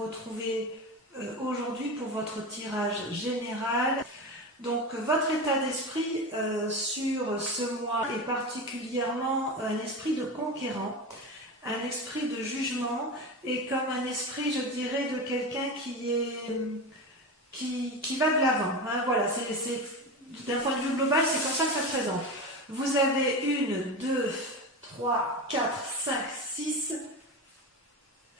vous retrouver aujourd'hui pour votre tirage général. Donc votre état d'esprit sur ce mois est particulièrement un esprit de conquérant, un esprit de jugement et comme un esprit, je dirais, de quelqu'un qui va de l'avant. Hein, voilà, d'un point de vue global, c'est comme ça que ça se présente. Vous avez 1, 2, 3, 4, 5,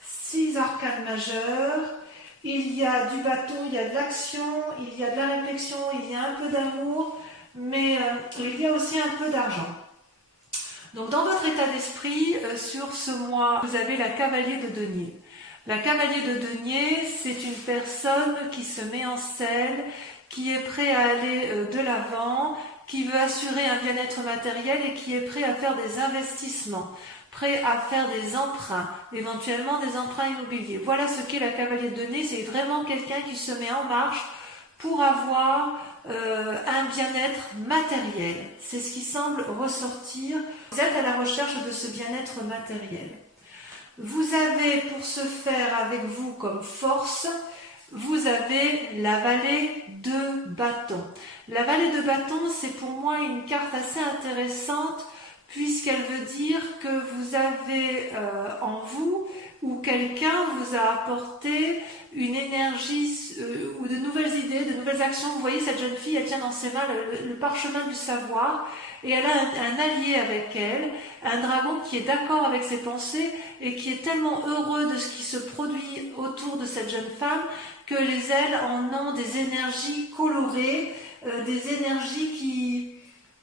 6 arcanes majeures. Il y a du bâton, il y a de l'action, il y a de la réflexion, il y a un peu d'amour, mais il y a aussi un peu d'argent. Donc dans votre état d'esprit, sur ce mois, vous avez la cavalier de denier. La cavalier de denier, c'est une personne qui se met en selle, qui est prêt à aller de l'avant, qui veut assurer un bien-être matériel et qui est prêt à faire des investissements, prêt à faire des emprunts, éventuellement des emprunts immobiliers. Voilà ce qu'est la cavalier de denier, c'est vraiment quelqu'un qui se met en marche pour avoir un bien-être matériel. C'est ce qui semble ressortir. Vous êtes à la recherche de ce bien-être matériel. Vous avez pour ce faire avec vous comme force, vous avez la vallée de bâton. La vallée de bâton, c'est pour moi une carte assez intéressante puisqu'elle veut dire que vous avez en vous ou quelqu'un vous a apporté une énergie ou de nouvelles idées, de nouvelles actions. Vous voyez, cette jeune fille, elle tient dans ses mains le parchemin du savoir et elle a un allié avec elle, un dragon qui est d'accord avec ses pensées et qui est tellement heureux de ce qui se produit autour de cette jeune femme que les ailes en ont des énergies colorées, des énergies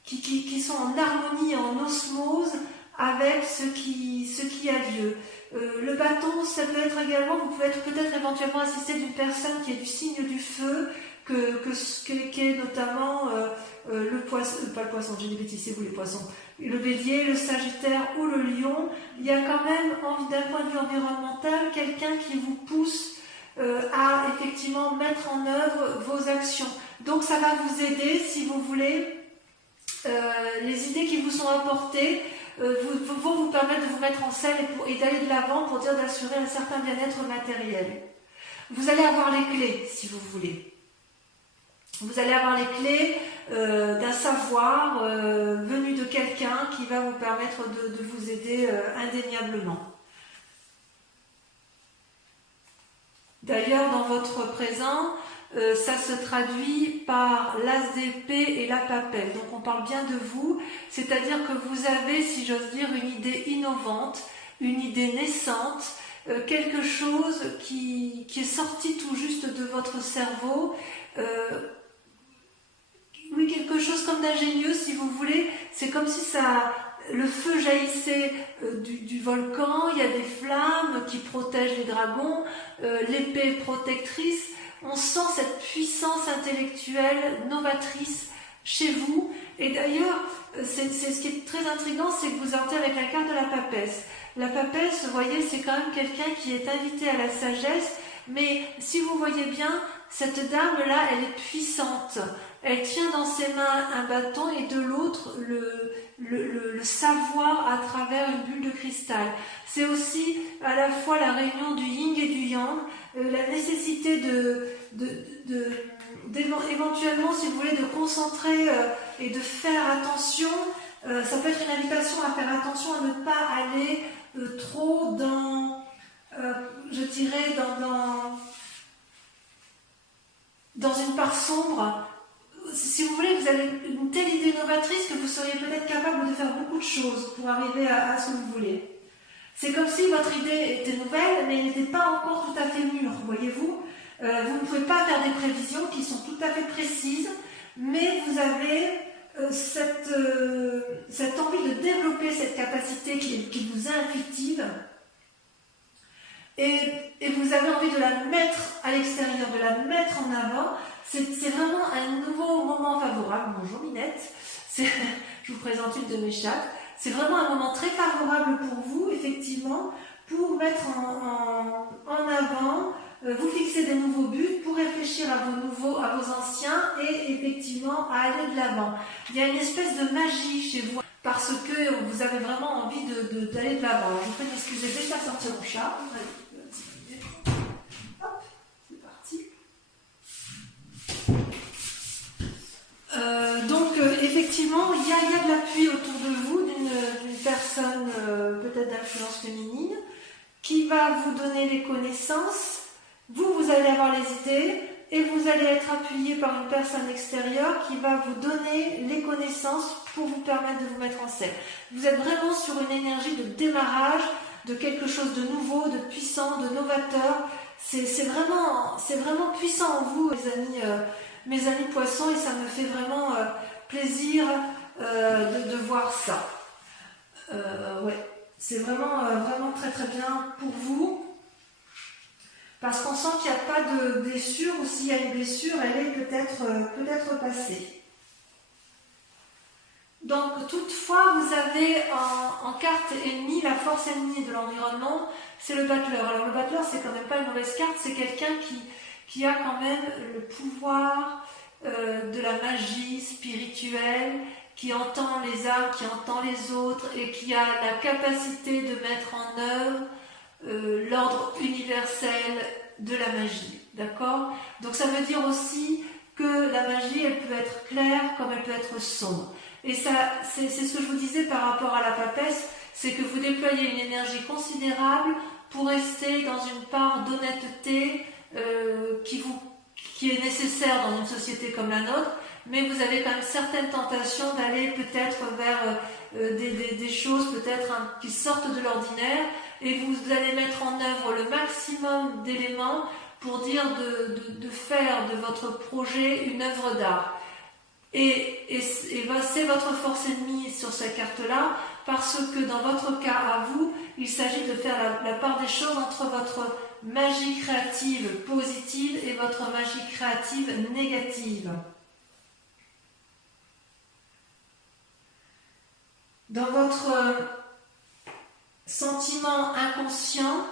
qui sont en harmonie, en osmose avec ce qui a lieu. Le bâton, ça peut être également, vous pouvez être peut-être éventuellement assisté d'une personne qui est du signe du feu, qui est notamment le poisson, pas le poisson, j'ai des bêtises, c'est vous les poissons, le bélier, le sagittaire ou le lion. Il y a quand même, d'un point de vue environnemental, quelqu'un qui vous pousse à effectivement mettre en œuvre vos actions. Donc ça va vous aider, si vous voulez, les idées qui vous sont apportées vont vous permettre de vous mettre en selle et d'aller de l'avant pour dire d'assurer un certain bien-être matériel. Vous allez avoir les clés, si vous voulez. Vous allez avoir les clés d'un savoir venu de quelqu'un qui va vous permettre de vous aider indéniablement. D'ailleurs, dans votre présent, ça se traduit par l'as d'épée et la papelle. Donc on parle bien de vous, c'est-à-dire que vous avez, si j'ose dire, une idée innovante, une idée naissante, quelque chose qui est sorti tout juste de votre cerveau, oui, quelque chose comme d'ingénieux, si vous voulez. C'est comme si le feu jaillissait du volcan, il y a des flammes qui protègent les dragons, l'épée protectrice. On sent cette puissance intellectuelle novatrice chez vous. Et d'ailleurs, c'est ce qui est très intriguant, c'est que vous entrez avec la carte de la papesse. La papesse, vous voyez, c'est quand même quelqu'un qui est invité à la sagesse, mais si vous voyez bien, cette dame-là, elle est puissante. Elle tient dans ses mains un bâton et de l'autre le savoir à travers une bulle de cristal. C'est aussi à la fois la réunion du yin et du yang, la nécessité éventuellement, si vous voulez, de concentrer et de faire attention. Ça peut être une invitation à faire attention à ne pas aller trop dans, je dirais, dans une part sombre. Si vous voulez, vous avez une telle idée novatrice que vous seriez peut-être capable de faire beaucoup de choses pour arriver à ce que vous voulez. C'est comme si votre idée était nouvelle, mais elle n'était pas encore tout à fait mûre, voyez-vous. Vous ne pouvez pas faire des prévisions qui sont tout à fait précises, mais vous avez cette envie de développer cette capacité qui vous est intuitive, et vous avez envie de la mettre à l'extérieur, de la mettre en avant. C'est vraiment un nouveau moment favorable. Bonjour Minette, je vous présente une de mes chattes. C'est vraiment un moment très favorable pour vous, effectivement, pour mettre en avant, vous fixer des nouveaux buts, pour réfléchir à vos anciens et effectivement à aller de l'avant. Il y a une espèce de magie chez vous parce que vous avez vraiment envie d'aller de l'avant. Je vous prie d'excuser, je vais faire sortir mon chat. effectivement, il y a de l'appui autour de vous d'une personne peut-être d'influence féminine qui va vous donner les connaissances. Vous allez avoir les idées et vous allez être appuyé par une personne extérieure qui va vous donner les connaissances pour vous permettre de vous mettre en scène. Vous êtes vraiment sur une énergie de démarrage, de quelque chose de nouveau, de puissant, de novateur. C'est vraiment puissant en vous, mes amis poissons, et ça me fait vraiment plaisir de voir ça. Ouais, c'est vraiment très très bien pour vous. Parce qu'on sent qu'il n'y a pas de blessure, ou s'il y a une blessure, elle est peut-être passée. Donc, toutefois, vous avez en carte ennemie, la force ennemie de l'environnement, c'est le battleur. Alors, le battleur, c'est quand même pas une mauvaise carte, c'est quelqu'un qui a quand même le pouvoir de la magie spirituelle, qui entend les âmes, qui entend les autres, et qui a la capacité de mettre en œuvre l'ordre universel de la magie, d'accord? Donc ça veut dire aussi que la magie, elle peut être claire comme elle peut être sombre. Et ça, c'est ce que je vous disais par rapport à la papesse, c'est que vous déployez une énergie considérable pour rester dans une part d'honnêteté qui est nécessaire dans une société comme la nôtre, mais vous avez quand même certaines tentations d'aller peut-être vers des choses peut-être qui sortent de l'ordinaire, et vous allez mettre en œuvre le maximum d'éléments pour dire de faire de votre projet une œuvre d'art. Et c'est votre force ennemie sur cette carte-là, parce que dans votre cas à vous, il s'agit de faire la part des choses entre votre magie créative positive et votre magie créative négative. Dans votre sentiment inconscient,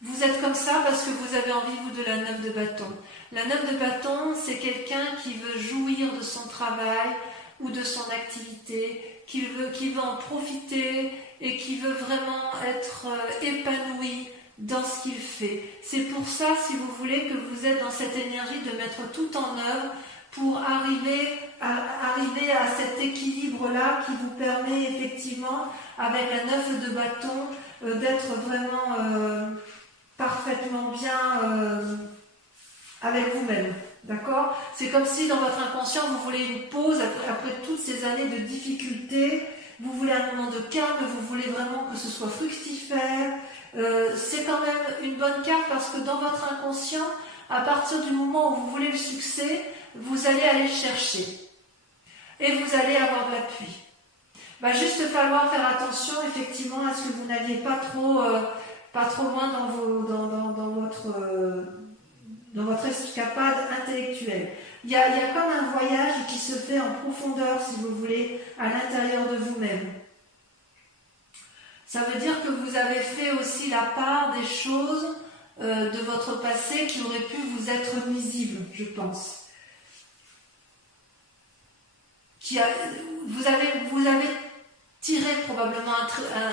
vous êtes comme ça parce que vous avez envie, vous, de la 9 de bâton. La 9 de bâton, c'est quelqu'un qui veut jouir de son travail ou de son activité, qui veut en profiter et qui veut vraiment être épanoui dans ce qu'il fait. C'est pour ça, si vous voulez, que vous êtes dans cette énergie de mettre tout en œuvre pour arriver à cet équilibre-là qui vous permet effectivement, avec la 9 de bâton, d'être vraiment parfaitement bien avec vous-même. D'accord? C'est comme si dans votre inconscient, vous voulez une pause après toutes ces années de difficultés. Vous voulez un moment de calme, vous voulez vraiment que ce soit fructifère. C'est quand même une bonne carte parce que dans votre inconscient, à partir du moment où vous voulez le succès, vous allez aller le chercher. Et vous allez avoir de l'appui. Va juste falloir faire attention effectivement à ce que vous n'alliez pas trop loin dans votre escapade intellectuelle. Il y a comme un voyage qui se fait en profondeur, si vous voulez, à l'intérieur de vous-même. Ça veut dire que vous avez fait aussi la part des choses de votre passé qui auraient pu vous être nuisibles, je pense. Vous avez tiré probablement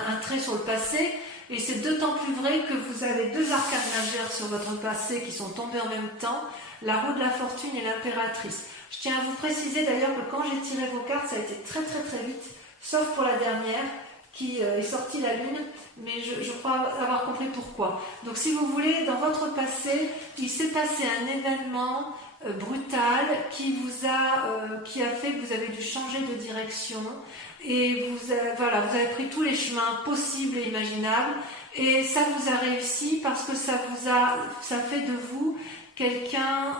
un trait sur le passé, et c'est d'autant plus vrai que vous avez deux arcanes majeures sur votre passé qui sont tombés en même temps, la roue de la fortune et l'impératrice. Je tiens à vous préciser d'ailleurs que quand j'ai tiré vos cartes, ça a été très très très vite, sauf pour la dernière qui est sortie la lune, mais je crois avoir compris pourquoi. Donc si vous voulez, dans votre passé, il s'est passé un événement brutal qui a fait que vous avez dû changer de direction, et vous avez pris tous les chemins possibles et imaginables, et ça vous a réussi parce que ça fait de vous quelqu'un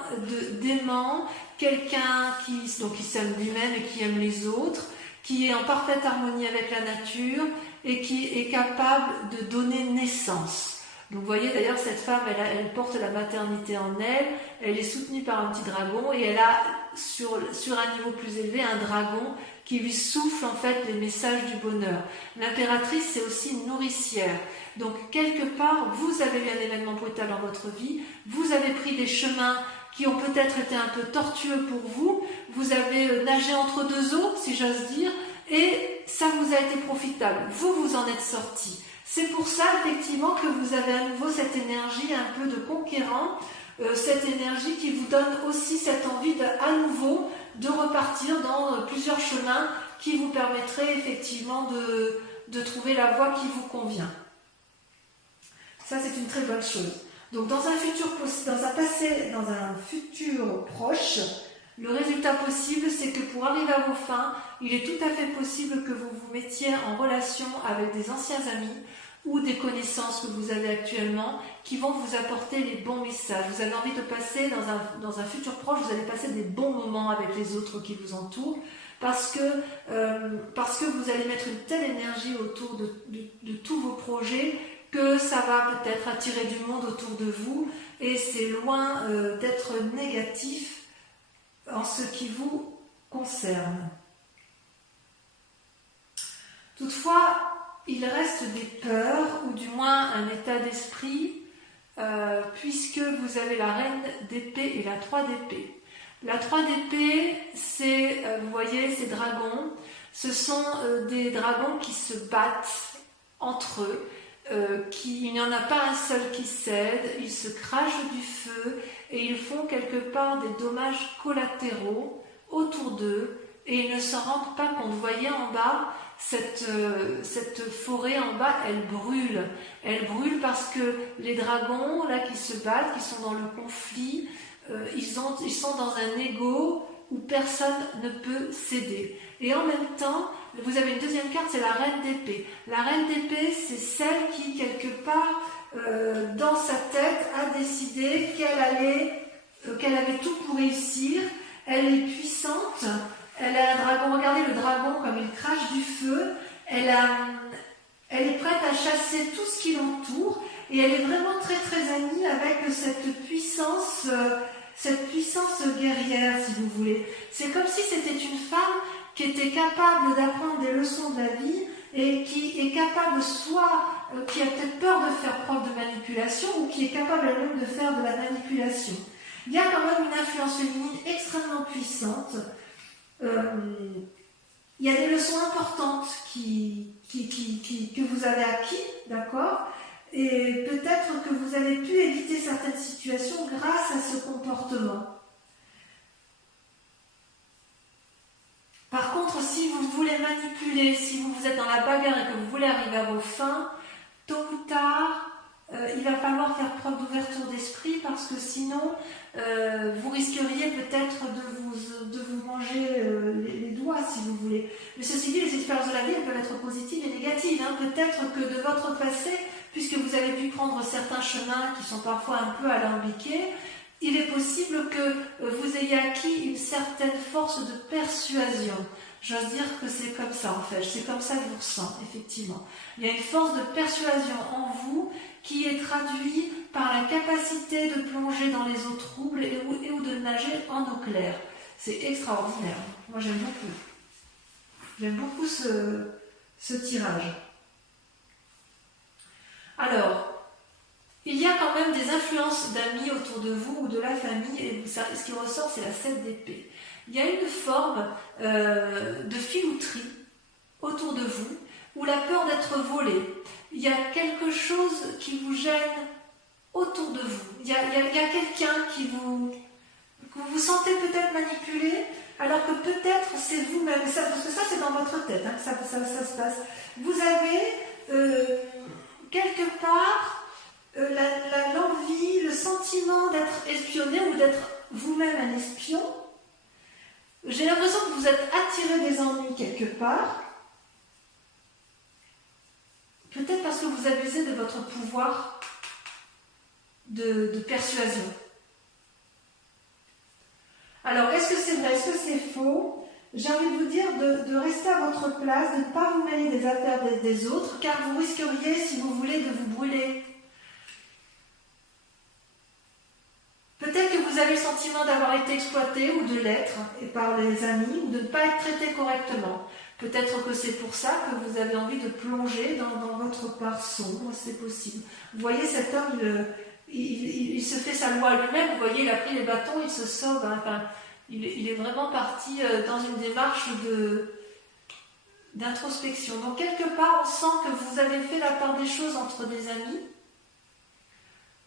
d'aimant, quelqu'un qui s'aime lui-même et qui aime les autres, qui est en parfaite harmonie avec la nature et qui est capable de donner naissance. Donc vous voyez d'ailleurs cette femme, elle porte la maternité en elle, elle est soutenue par un petit dragon, et elle a sur un niveau plus élevé un dragon qui lui souffle en fait les messages du bonheur. L'impératrice, c'est aussi une nourricière. Donc quelque part, vous avez eu un événement brutal dans votre vie, vous avez pris des chemins qui ont peut-être été un peu tortueux pour vous, vous avez nagé entre deux eaux, si j'ose dire, et ça vous a été profitable. Vous en êtes sorti. C'est pour ça, effectivement, que vous avez à nouveau cette énergie un peu de conquérant, cette énergie qui vous donne aussi cette envie à nouveau de repartir dans plusieurs chemins qui vous permettrait effectivement de trouver la voie qui vous convient. Ça, c'est une très bonne chose. Donc, dans un futur proche, le résultat possible, c'est que pour arriver à vos fins, il est tout à fait possible que vous vous mettiez en relation avec des anciens amis ou des connaissances que vous avez actuellement qui vont vous apporter les bons messages. Vous avez envie de passer dans un futur proche, vous allez passer des bons moments avec les autres qui vous entourent parce que vous allez mettre une telle énergie autour de tous vos projets que ça va peut-être attirer du monde autour de vous et c'est loin d'être négatif en ce qui vous concerne. Toutefois, il reste des peurs, ou du moins un état d'esprit, puisque vous avez la reine d'épée et la 3 d'épée. La 3 d'épée, c'est, vous voyez, ces dragons, ce sont des dragons qui se battent entre eux, il n'y en a pas un seul qui cède, ils se crachent du feu et ils font quelque part des dommages collatéraux autour d'eux et ils ne s'en rendent pas compte. Vous voyez en bas, cette forêt en bas, elle brûle. Elle brûle parce que les dragons là qui se battent, qui sont dans le conflit, ils sont dans un ego où personne ne peut céder. Et en même temps, vous avez une deuxième carte, c'est la reine d'épée. La reine d'épée, c'est celle qui, quelque part, dans sa tête, a décidé qu'elle avait tout pour réussir. Elle est puissante, elle a un dragon. Regardez le dragon comme il crache du feu. Elle est prête à chasser tout ce qui l'entoure. Et elle est vraiment très très amie avec cette puissance guerrière, si vous voulez. C'est comme si c'était une femme qui était capable d'apprendre des leçons de la vie et qui est capable qui a peut-être peur de faire preuve de manipulation ou qui est capable elle-même de faire de la manipulation. Il y a quand même une influence féminine extrêmement puissante. Il y a des leçons importantes que vous avez acquis, d'accord ? Et peut-être que vous avez pu éviter certaines situations grâce à ce comportement. Par contre, si vous voulez manipuler, si vous êtes dans la bagarre et que vous voulez arriver à vos fins, tôt ou tard, il va falloir faire preuve d'ouverture d'esprit parce que sinon, vous risqueriez peut-être de vous manger les doigts, si vous voulez. Mais ceci dit, les expériences de la vie, elles peuvent être positives et négatives. Peut-être que de votre passé, puisque vous avez pu prendre certains chemins qui sont parfois un peu alambiqués, il est possible que vous ayez acquis une certaine force de persuasion. J'ose dire que c'est comme ça en fait, c'est comme ça que je vous ressens, effectivement. Il y a une force de persuasion en vous qui est traduite par la capacité de plonger dans les eaux troubles et ou de nager en eau claire. C'est extraordinaire. Moi j'aime beaucoup. J'aime beaucoup ce tirage. Alors, il y a quand même des influences d'amis autour de vous ou de la famille, et ce qui ressort, c'est la 7 d'épée. Il y a une forme de filouterie autour de vous, ou la peur d'être volé. Il y a quelque chose qui vous gêne autour de vous. Il y a quelqu'un que vous sentez peut-être manipulé, alors que peut-être c'est vous-même. Parce que ça, c'est dans votre tête que ça se passe. Vous avez quelque part l'envie, le sentiment d'être espionné ou d'être vous-même un espion. J'ai l'impression que vous êtes attiré des ennuis quelque part. Peut-être parce que vous abusez de votre pouvoir de persuasion. Alors, est-ce que c'est vrai, est-ce que c'est faux ? J'ai envie de vous dire de rester à votre place, de ne pas vous mêler des affaires des autres, car vous risqueriez, si vous voulez, de vous brûler. Peut-être que vous avez le sentiment d'avoir été exploité ou de l'être par les amis ou de ne pas être traité correctement. Peut-être que c'est pour ça que vous avez envie de plonger dans votre part sombre, c'est possible. Vous voyez, cet homme, il se fait sa loi lui-même, vous voyez, il a pris les bâtons, il se sauve. Enfin, il est vraiment parti dans une démarche d'introspection. Donc quelque part, on sent que vous avez fait la part des choses entre des amis.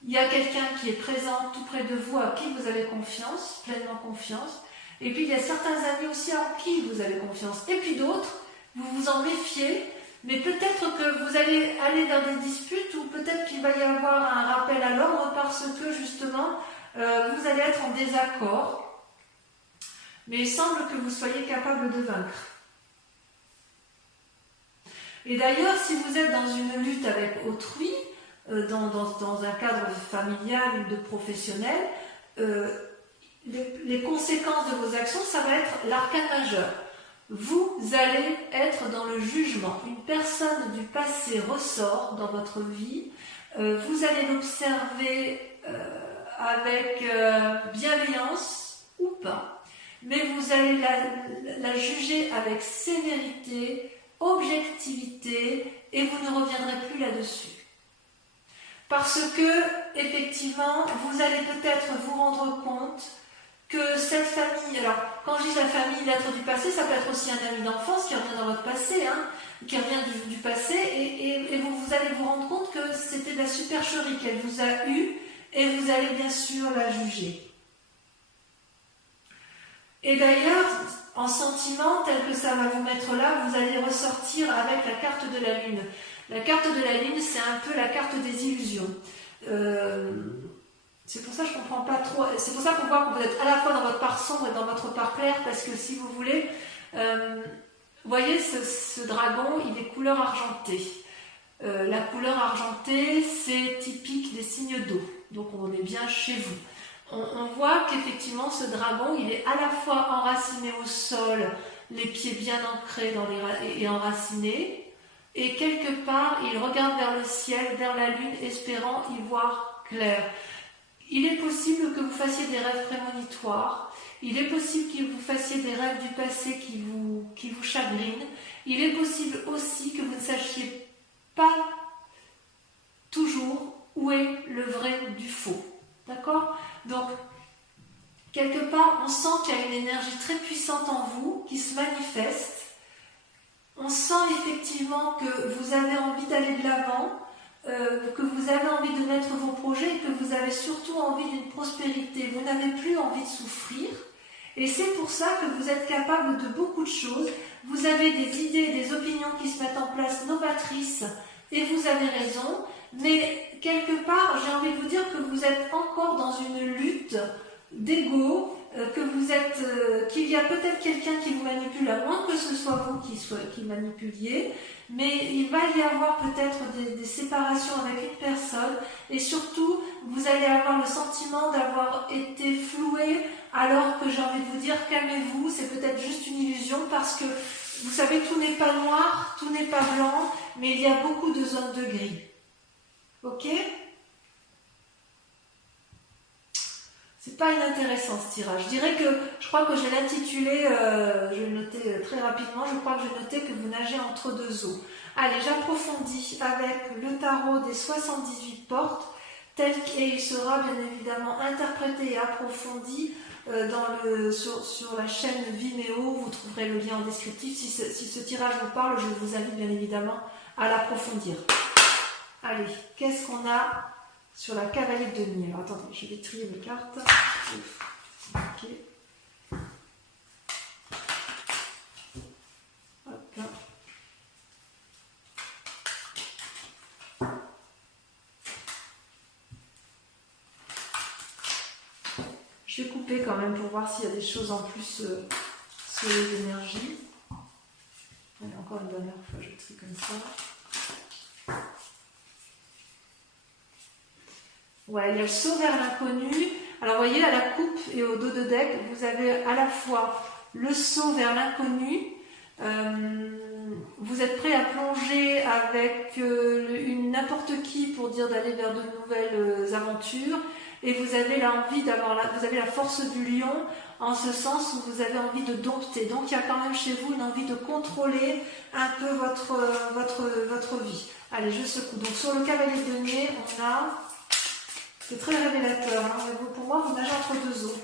Il y a quelqu'un qui est présent tout près de vous, à qui vous avez confiance, pleinement confiance, Et puis il y a certains amis aussi en qui vous avez confiance. Et puis d'autres, vous vous en méfiez, mais peut-être que vous allez aller vers des disputes ou peut-être qu'il va y avoir un rappel à l'ordre parce que justement, vous allez être en désaccord. Mais il semble que vous soyez capable de vaincre. Et d'ailleurs, si vous êtes dans une lutte avec autrui, dans un cadre familial ou de professionnel, les conséquences de vos actions, ça va être l'arcane majeur. Vous allez être dans le jugement. Une personne du passé ressort dans votre vie. Vous allez l'observer avec bienveillance ou pas. Mais vous allez la juger avec sévérité, objectivité, et vous ne reviendrez plus là-dessus. Parce que, effectivement, vous allez peut-être vous rendre compte que cette famille, alors quand je dis la famille, l'être du passé, ça peut être aussi un ami d'enfance qui revient dans votre passé, qui revient du passé, et vous allez vous rendre compte que c'était de la supercherie qu'elle vous a eue, et vous allez bien sûr la juger. Et d'ailleurs, en sentiment tel que ça va vous mettre là, vous allez ressortir avec la carte de la Lune. La carte de la Lune, c'est un peu la carte des illusions. C'est pour ça que je ne comprends pas trop. C'est pour ça qu'on voit que vous êtes à la fois dans votre part sombre et dans votre part claire, parce que si vous voulez, vous voyez, ce dragon, il est couleur argentée. La couleur argentée, c'est typique des signes d'eau. Donc on est bien chez vous. On voit qu'effectivement, ce dragon, il est à la fois enraciné au sol, les pieds bien ancrés et enracinés, et quelque part, il regarde vers le ciel, vers la lune, espérant y voir clair. Il est possible que vous fassiez des rêves prémonitoires, il est possible que vous fassiez des rêves du passé qui vous chagrinent, il est possible aussi que vous ne sachiez pas toujours où est le vrai du faux. D'accord ? Donc, quelque part, on sent qu'il y a une énergie très puissante en vous qui se manifeste. On sent effectivement que vous avez envie d'aller de l'avant, que vous avez envie de mettre vos projets et que vous avez surtout envie d'une prospérité. Vous n'avez plus envie de souffrir. Et c'est pour ça que vous êtes capable de beaucoup de choses. Vous avez des idées, des opinions qui se mettent en place novatrices et vous avez raison. Mais quelque part, j'ai envie de vous dire que vous êtes encore dans une lutte d'ego, qu'il y a peut-être quelqu'un qui vous manipule, à moins que ce soit vous qui manipuliez, mais il va y avoir peut-être des séparations avec une personne, et surtout, vous allez avoir le sentiment d'avoir été floué, alors que j'ai envie de vous dire, calmez-vous, c'est peut-être juste une illusion, parce que, vous savez, tout n'est pas noir, tout n'est pas blanc, mais il y a beaucoup de zones de gris. Ok ? C'est pas inintéressant ce tirage. Je crois que je l'ai intitulé, je vais le noter très rapidement, je crois que j'ai noté que vous nagez entre deux eaux. Allez, j'approfondis avec le tarot des 78 portes, tel qu'il sera bien évidemment interprété et approfondi sur la chaîne Vimeo. Vous trouverez le lien en descriptif. Si ce tirage vous parle, je vous invite bien évidemment à l'approfondir. Allez, qu'est-ce qu'on a sur la cavalier de denier? Alors attendez, je vais trier mes cartes. Ok. Hop. Je vais couper quand même pour voir s'il y a des choses en plus sur les énergies. Allez, encore une dernière fois, je trie comme ça. Ouais, il y a le saut vers l'inconnu. Alors, vous voyez, à la coupe et au dos de deck, vous avez à la fois le saut vers l'inconnu. Vous êtes prêt à plonger avec n'importe qui pour dire d'aller vers de nouvelles aventures. Et vous avez l'envie vous avez la force du lion, en ce sens où vous avez envie de dompter. Donc, il y a quand même chez vous une envie de contrôler un peu votre vie. Allez, je secoue. Donc, sur le cavalier de denier, on a... C'est très révélateur. Hein. Pour moi, vous nagez entre deux eaux.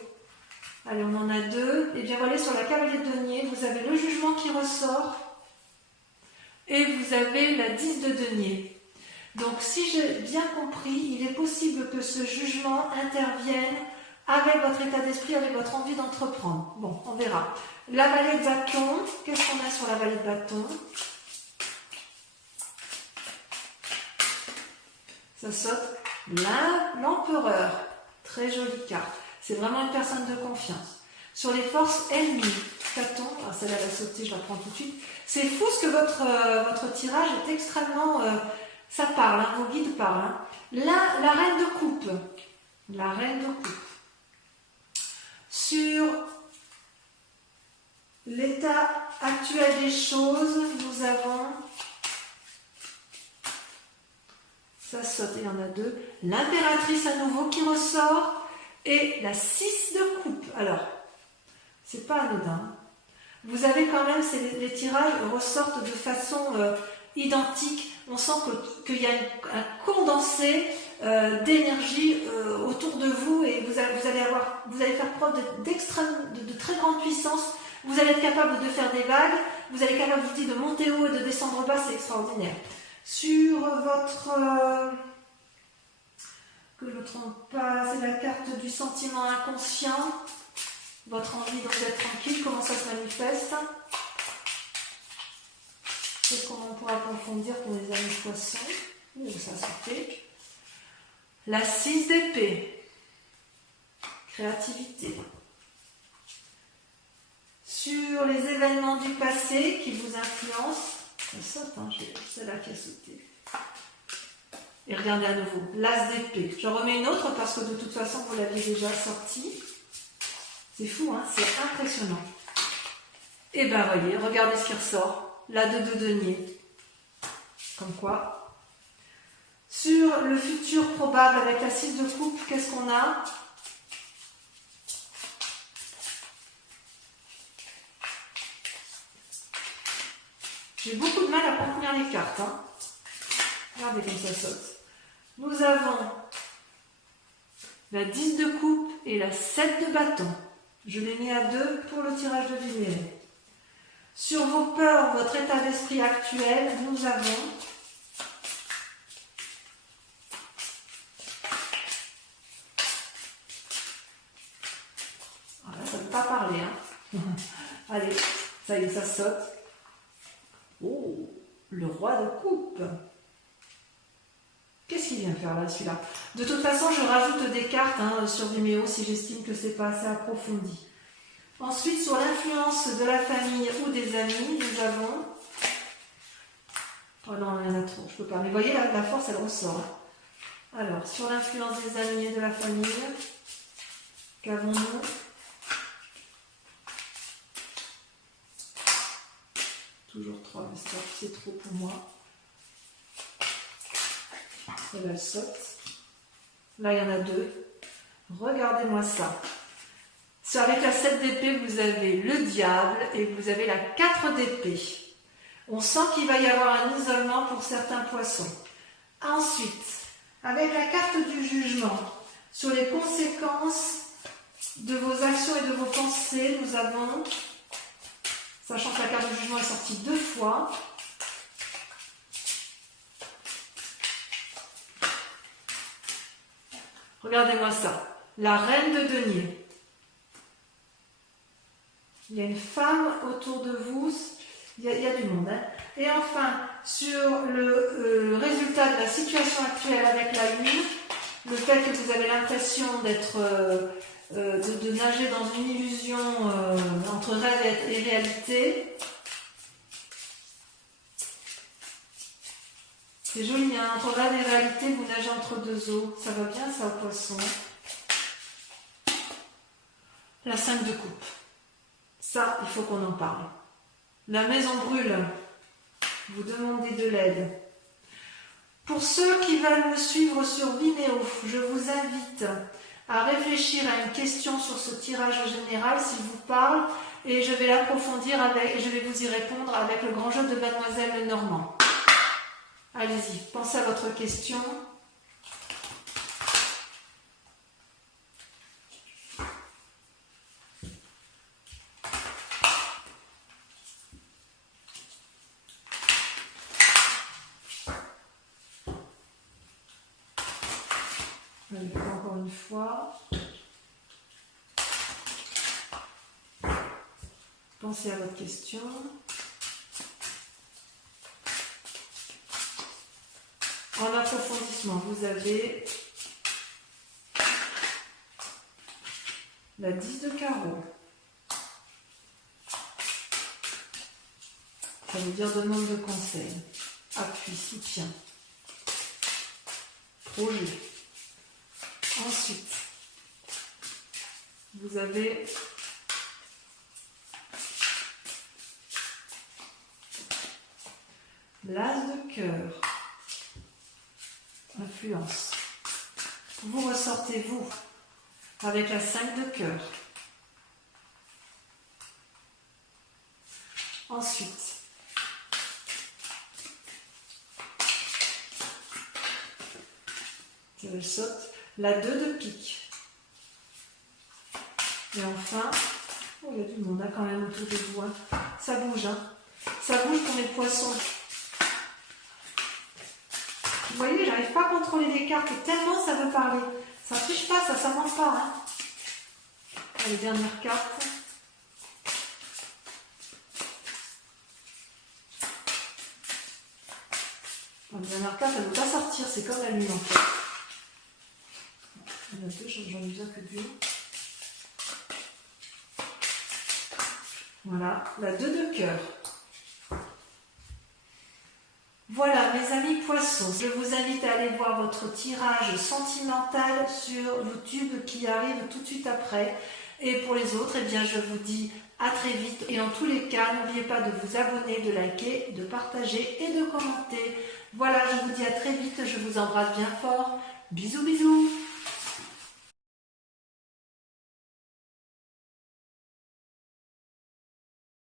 Allez, on en a deux. Et bien, voilà, sur la cavalier de denier, vous avez le jugement qui ressort. Et vous avez la 10 de denier. Donc, si j'ai bien compris, il est possible que ce jugement intervienne avec votre état d'esprit, avec votre envie d'entreprendre. Bon, on verra. La vallée de bâton, qu'est-ce qu'on a sur la vallée de bâton? Ça saute l'empereur. Très jolie carte. C'est vraiment une personne de confiance. Sur les forces ennemies, Caton, celle-là va sauter, je la prends tout de suite. C'est fou ce que votre tirage est extrêmement... ça parle, hein, vos guides parlent. Hein. Là, la reine de coupe. La reine de coupe. Sur l'état actuel des choses, nous avons... Ça saute, il y en a deux. L'impératrice à nouveau qui ressort. Et la 6 de coupe. Alors, c'est pas anodin. Vous avez quand même, les tirages ressortent de façon identique. On sent qu'il y a un condensé d'énergie autour de vous et vous allez faire preuve de très grande puissance. Vous allez être capable de faire des vagues. Vous allez être capable de monter haut et de descendre bas. C'est extraordinaire. Sur votre... que je ne me trompe pas, c'est la carte du sentiment inconscient. Votre envie donc d'être tranquille, comment ça se manifeste? C'est comment on pourra approfondir pour les amis poissons. Où ça sauter? La 6 d'épée. Créativité. Sur les événements du passé qui vous influencent. Ça saute, hein, c'est là qui a sauté. Et regardez à nouveau, l'as d'épée. Je remets une autre parce que de toute façon, vous l'aviez déjà sortie. C'est fou, hein, c'est impressionnant. Et bien, voyez, regardez ce qui ressort. La 2 de denier. Comme quoi. Sur le futur probable avec la 6 de coupe, qu'est-ce qu'on a? J'ai beaucoup de mal à contenir les cartes. Hein. Regardez comme ça saute. Nous avons la 10 de coupe et la 7 de bâton. Je l'ai mis à 2 pour le tirage de lumière. Sur vos peurs, votre état d'esprit actuel, nous avons voilà, ça ne veut pas parler. Hein. Allez, ça y est, ça saute. Oh, le roi de coupe. Qu'est-ce qu'il vient faire là, celui-là? De toute façon, je rajoute des cartes hein, sur Vimeo si j'estime que c'est pas assez approfondi. Ensuite, sur l'influence de la famille ou des amis, nous avons... Oh non, il y en a trop, je peux pas. Mais vous voyez, la force, elle ressort. Hein. Alors, sur l'influence des amis et de la famille, qu'avons-nous? Toujours 3, mais c'est trop pour moi. Elle saute. Là, il y en a 2. Regardez-moi ça. Avec la 7 d'épée, vous avez le diable et vous avez la 4 d'épée. On sent qu'il va y avoir un isolement pour certains poissons. Ensuite, avec la carte du jugement, sur les conséquences de vos actions et de vos pensées, nous avons, sachant que la carte du jugement est sortie 2 fois, regardez-moi ça. La reine de denier. Il y a une femme autour de vous. Il y a du monde. Hein. Et enfin, sur le résultat de la situation actuelle avec la lune, le fait que vous avez l'impression d'être, de nager dans une illusion entre rêve et réalité. C'est joli, hein, entre rêve et réalité, vous nagez entre deux eaux. Ça va bien, ça, au poisson. La 5 de coupe. Ça, il faut qu'on en parle. La maison brûle. Vous demandez de l'aide. Pour ceux qui veulent me suivre sur Vimeo, je vous invite à réfléchir à une question sur ce tirage général, s'il vous parle, et je vais l'approfondir et je vais vous y répondre avec le grand jeu de Mademoiselle Lenormand. Allez-y, pensez à votre question. Encore une fois. Pensez à votre question. En approfondissement, vous avez la 10 de carreau. Ça veut dire demande de conseil, appui, soutien, projet. Ensuite, vous avez l'as de cœur, influence. Vous ressortez vous avec la 5 de cœur. Ensuite, je saute la 2 de pique. Et enfin, oh, il y a du monde quand même autour de vous. Hein. Ça bouge, hein. Ça bouge pour mes poissons. Vous voyez, j'arrive pas à contrôler les cartes tellement ça veut parler. Ça ne triche pas, ça ment pas. Hein. Les dernières cartes. La dernière carte, elle ne veut pas sortir, c'est comme la lune en fait. Il y en a deux, j'en ai besoin que d'une. Voilà, la 2 de cœur. Voilà, mes amis poissons, je vous invite à aller voir votre tirage sentimental sur YouTube qui arrive tout de suite après. Et pour les autres, eh bien, je vous dis à très vite. Et en tous les cas, n'oubliez pas de vous abonner, de liker, de partager et de commenter. Voilà, je vous dis à très vite, je vous embrasse bien fort. Bisous, bisous.